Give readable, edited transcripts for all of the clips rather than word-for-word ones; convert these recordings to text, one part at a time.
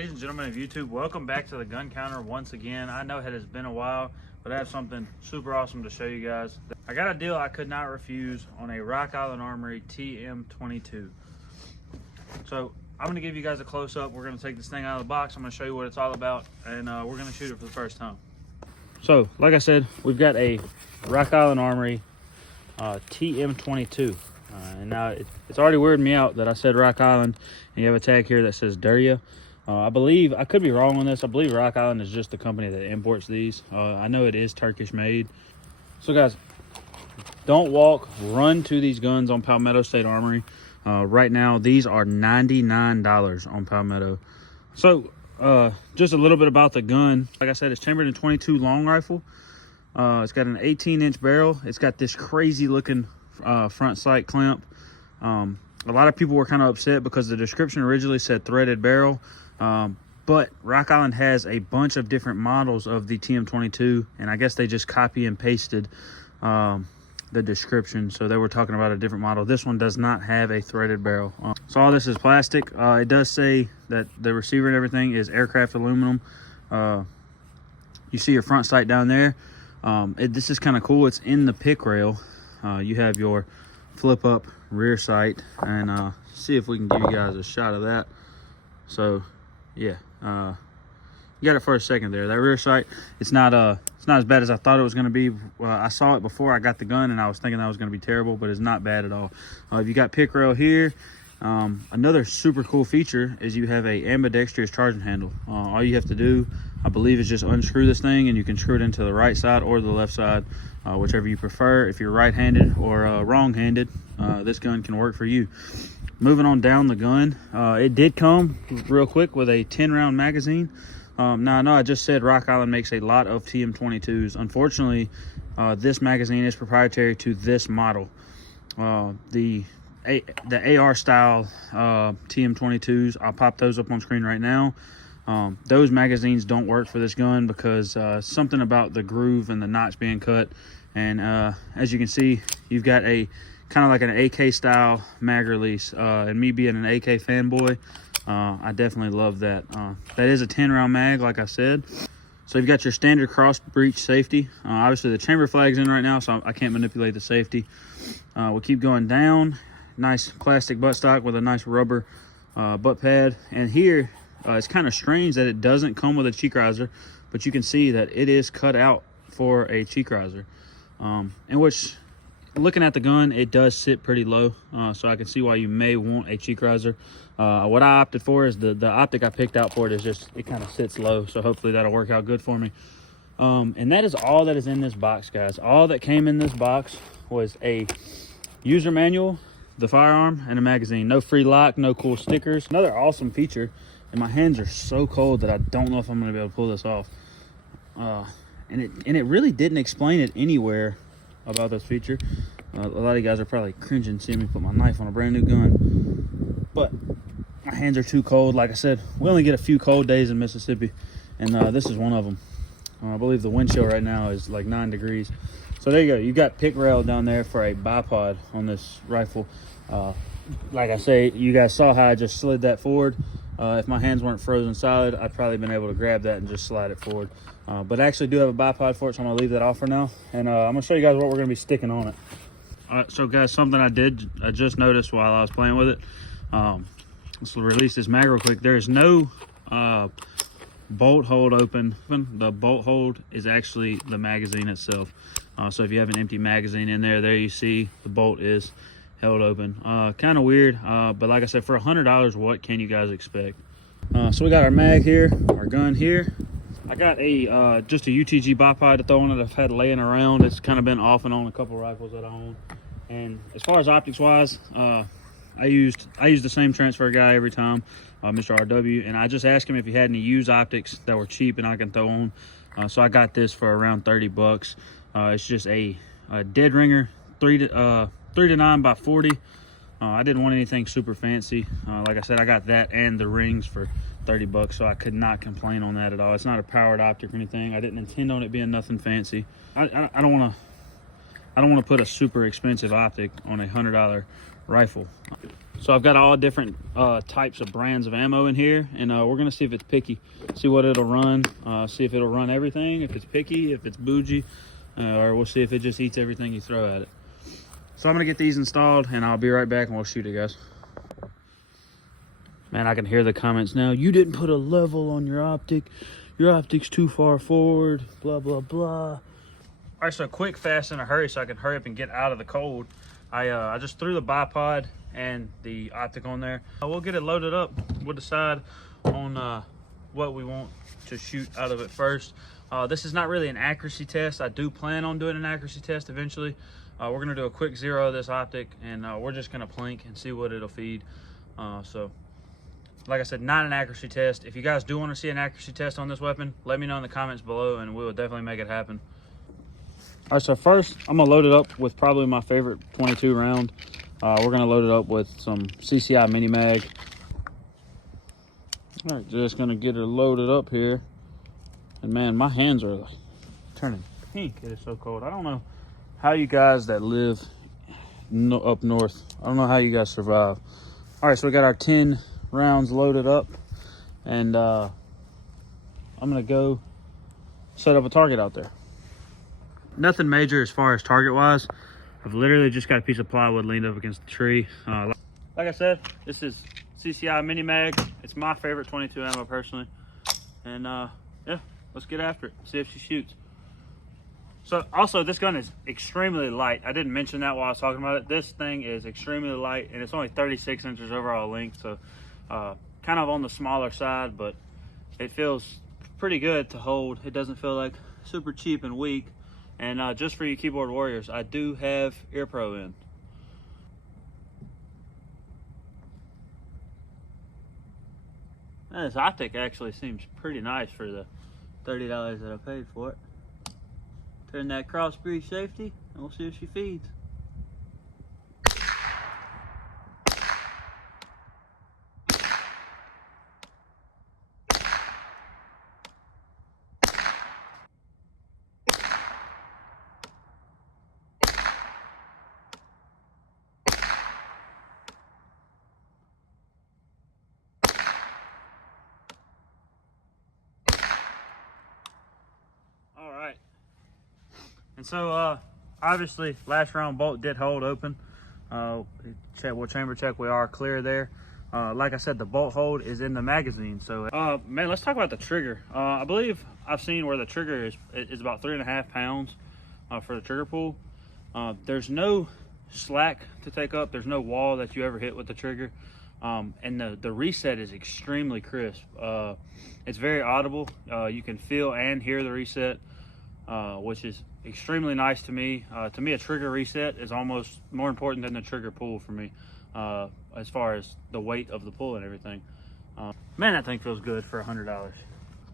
Ladies and gentlemen of YouTube, welcome back to the gun counter once again. I know it has been a while, but I have something super awesome to show you guys. I got a deal I could not refuse on a Rock Island Armory TM-22. So I'm gonna give you guys a close-up. We're gonna take this thing out of the box. I'm gonna show you what it's all about, and we're gonna shoot it for the first time. So like I said, we've got a Rock Island Armory TM-22. And now it's already weirded me out that I said Rock Island and you have a tag here that says RIA. I believe, I could be wrong on this, I believe Rock Island is just the company that imports these. I know it is Turkish made. So guys, don't walk, run to these guns on Palmetto State Armory. Right now these are $99 on Palmetto. So just a little bit about the gun. Like I said, it's chambered in .22 long rifle. It's got an 18-inch barrel. It's got this crazy looking front sight clamp. A lot of people were kind of upset because the description originally said threaded barrel, but Rock Island has a bunch of different models of the TM-22, and I guess they just copy and pasted the description, so they were talking about a different model. This one does not have a threaded barrel. So all this is plastic. It does say that the receiver and everything is aircraft aluminum. You see your front sight down there. This is kind of cool. It's in the pick rail. You have your flip up rear sight, and see if we can give you guys a shot of that. So yeah, you got it for a second there. That rear sight, it's not as bad as I thought it was going to be. I saw it before I got the gun and I was thinking that was going to be terrible, but it's not bad at all. You got pick rail here. Another super cool feature is you have a ambidextrous charging handle. All you have to do, I believe, is just unscrew this thing, and you can screw it into the right side or the left side, whichever you prefer. If you're right-handed or wrong-handed, this gun can work for you. Moving on down the gun, it did come real quick with a 10-round magazine. Now I know I just said Rock Island makes a lot of TM-22s. Unfortunately, this magazine is proprietary to this model. The AR style TM-22s, I'll pop those up on screen right now. Those magazines don't work for this gun because something about the groove and the notch being cut. And as you can see, you've got a kind of like an AK style mag release. And me being an AK fanboy, I definitely love that. That is a 10-round mag, like I said. So you've got your standard cross breech safety. Obviously the chamber flag's in right now, so I can't manipulate the safety. We'll keep going down. Nice plastic buttstock with a nice rubber butt pad. And here, it's kind of strange that it doesn't come with a cheek riser, but you can see that it is cut out for a cheek riser. In which, looking at the gun, it does sit pretty low, so I can see why you may want a cheek riser. What I opted for is the optic I picked out for it is just, it kind of sits low, so hopefully that'll work out good for me. And that is all that is in this box, guys. All that came in this box was a user manual, the firearm, and a magazine. No free lock, no cool stickers. Another awesome feature, and my hands are so cold that I don't know if I'm going to be able to pull this off. And it really didn't explain it anywhere about this feature. A lot of you guys are probably cringing seeing me put my knife on a brand new gun, but my hands are too cold. Like I said, we only get a few cold days in Mississippi, and this is one of them. I believe the wind chill right now is like 9 degrees. So there you go. You got pick rail down there for a bipod on this rifle. Like I say, you guys saw how I just slid that forward. If my hands weren't frozen solid, I'd probably been able to grab that and just slide it forward. But I actually do have a bipod for it, so I'm gonna leave that off for now. And I'm gonna show you guys what we're gonna be sticking on it. All right, so guys, something I just noticed while I was playing with it. Let's release this mag real quick. There is no bolt hold open. The bolt hold is actually the magazine itself. So if you have an empty magazine in there, there you see the bolt is held open. Kind of weird, but like I said, for $100, what can you guys expect? So we got our mag here, our gun here. I got a just a UTG bipod to throw on it. I've had laying around. It's kind of been off and on a couple rifles that I own. And as far as optics wise, I used the same transfer guy every time, Mr. RW, and I just asked him if he had any used optics that were cheap and I can throw on. So I got this for around 30 bucks. It's just a dead ringer, 3 to 9 by 40. I didn't want anything super fancy. Like I said, I got that and the rings for 30 bucks, so I could not complain on that at all. It's not a powered optic or anything. I didn't intend on it being nothing fancy. I don't want to put a super expensive optic on a $100 rifle. So I've got all different types of brands of ammo in here, and we're gonna see if it's picky, see what it'll run, see if it'll run everything, if it's picky, if it's bougie, or we'll see if it just eats everything you throw at it. So I'm gonna get these installed, and I'll be right back and we'll shoot it, guys. Man, I can hear the comments now. You didn't put a level on your optic. Your optic's too far forward, blah, blah, blah. All right, so quick, fast, in a hurry so I can hurry up and get out of the cold. I just threw the bipod and the optic on there. We'll get it loaded up. We'll decide on what we want to shoot out of it first. This is not really an accuracy test. I do plan on doing an accuracy test eventually. We're gonna do a quick zero of this optic, and we're just gonna plink and see what it'll feed. So like I said, not an accuracy test. If you guys do want to see an accuracy test on this weapon, let me know in the comments below and we will definitely make it happen. All right, so first I'm gonna load it up with probably my favorite 22 round. We're gonna load it up with some CCI mini mag. All right, just gonna get it loaded up here. And man, my hands are like turning pink. It is so cold. I don't know how you guys that live up north, I don't know how you guys survive. All right, so we got our 10 rounds loaded up, and I'm gonna go set up a target out there. Nothing major as far as target wise. I've literally just got a piece of plywood leaned up against the tree. Like I said, this is CCI mini mag. It's my favorite 22 ammo personally, and yeah, let's get after it, see if she shoots. So also, this gun is extremely light. I didn't mention that while I was talking about it. This thing is extremely light, and it's only 36 inches overall length, so kind of on the smaller side, but it feels pretty good to hold. It doesn't feel like super cheap and weak. And just for you keyboard warriors, I do have Ear Pro in. And this optic actually seems pretty nice for the $30 that I paid for it. Turn that cross breed safety, and we'll see if she feeds. All right. And so obviously last round bolt did hold open. We'll chamber check, we are clear there. Like I said, the bolt hold is in the magazine. So man, let's talk about the trigger. I believe I've seen where the trigger is about 3.5 pounds for the trigger pull. There's no slack to take up. There's no wall that you ever hit with the trigger. And the reset is extremely crisp. It's very audible. You can feel and hear the reset, which is extremely nice to me. To me, a trigger reset is almost more important than the trigger pull for me, as far as the weight of the pull and everything. Man, that thing feels good for $100.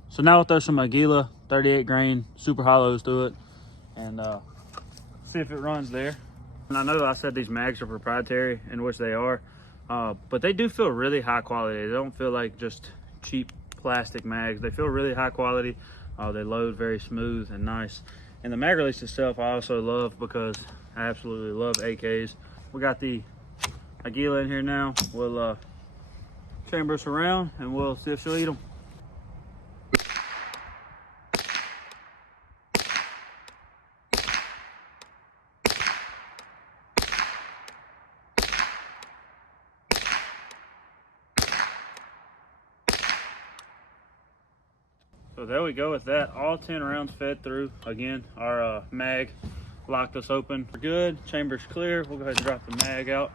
So now we'll throw some Aguila 38 grain super hollows through it, and see if it runs there. And I know I said these mags are proprietary, in which they are, but they do feel really high quality. They don't feel like just cheap plastic mags. They feel really high quality. They load very smooth and nice. And the mag release itself I also love, because I absolutely love AKs. We got the Aguila in here now. We'll chamber us around and we'll see if she'll eat them. So there we go with that. All 10 rounds fed through. Again, our mag locked us open. We're good, chamber's clear. We'll go ahead and drop the mag out.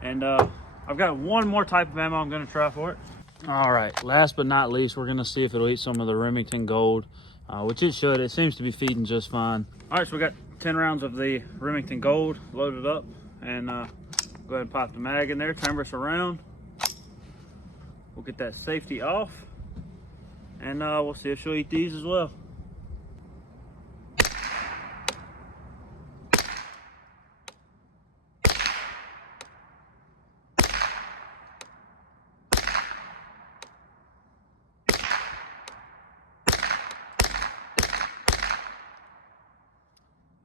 And I've got one more type of ammo I'm gonna try for it. All right, last but not least, we're gonna see if it'll eat some of the Remington Gold, which it should. It seems to be feeding just fine. All right, so we got 10 rounds of the Remington Gold loaded up, and go ahead and pop the mag in there, chamber us around. We'll get that safety off, and we'll see if she'll eat these as well.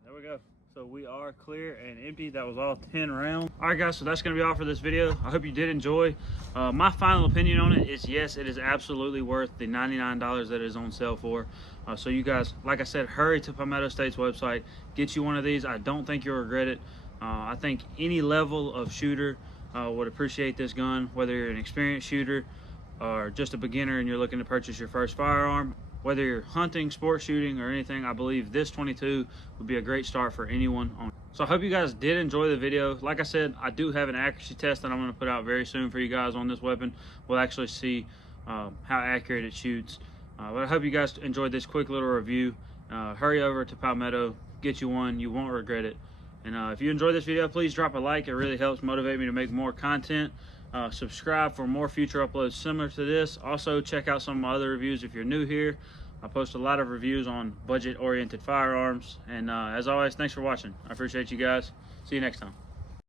There we go. So we are clear and empty. That was all 10 rounds. All right, guys, so that's going to be all for this video. I hope you did enjoy. My final opinion on it is yes, it is absolutely worth the $99 that it is on sale for. So you guys, like I said, hurry to Palmetto State's website, get you one of these. I don't think you'll regret it. I think any level of shooter would appreciate this gun, whether you're an experienced shooter or just a beginner and you're looking to purchase your first firearm. Whether you're hunting, sport shooting, or anything, I believe this 22 would be a great start for anyone. So I hope you guys did enjoy the video. Like I said, I do have an accuracy test that I'm going to put out very soon for you guys on this weapon. We'll actually see how accurate it shoots. But I hope you guys enjoyed this quick little review. Hurry over to Palmetto, get you one. You won't regret it. And if you enjoyed this video, please drop a like. It really helps motivate me to make more content. Subscribe for more future uploads similar to this. Also, check out some of my other reviews if you're new here. I post a lot of reviews on budget-oriented firearms. And as always, thanks for watching. I appreciate you guys. See you next time.